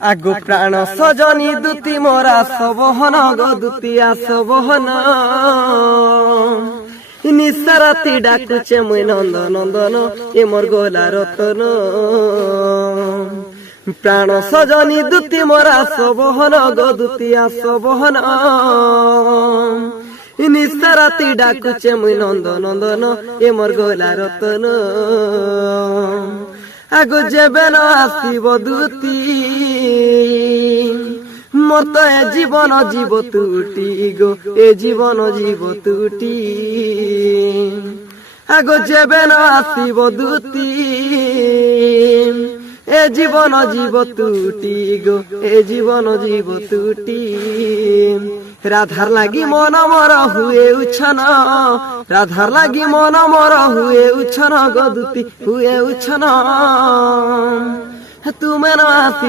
আগো প্রাণ সজনী দুতি মোরা সবহন গো দুতি আসবহন নিসারাতি ডাকুছে মুই নন্দন নন্দন এ মোর গোলা রতন প্রাণ সজনী দুতি মোরা সবহন গো দুতি আসবহন নিসারাতি ডাকুছে মুই নন্দন নন্দন এ মোর গোলা রতন আগো যেবে না আসিব দুতি মোর তো এ জীবন জীব তুটি গো এ জীবন জীব তুটি আগো যেবে না আসিব দুতি এ জীবন জীব তুটি গো এ জীবন জীব তুটি রাধার লাগি মন মর হুয়ে উছন রাধার লাগি মন মর হুয়ে উছন গো দুতি হুয়ে উছন তুমি না আসি